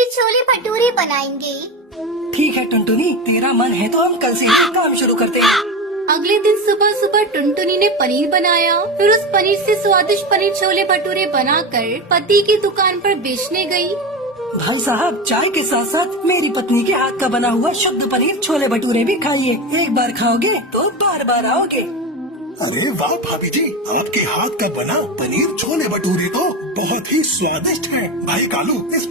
पनीर छोले भटूरे बनाएंगे। ठीक है टुनटुनी, तेरा मन है तो हम कल से ही काम शुरू करते हैं। अगले दिन सुबह सुबह टुनटुनी ने पनीर बनाया। फिर उस पनीर से स्वादिष्ट पनीर छोले भटूरे बनाकर पति की दुकान पर बेचने गई। भाई साहब, चाय के साथ साथ मेरी पत्नी के हाथ का बना हुआ शुद्ध पनीर छोले भटूरे भी खाइए। एक बार खाओगे तो बार बार आओगे। अरे वाह भाभी जी, आपके हाथ का बना पनीर छोले भटूरे तो बहुत ही स्वादिष्ट है। भाई कालू, इस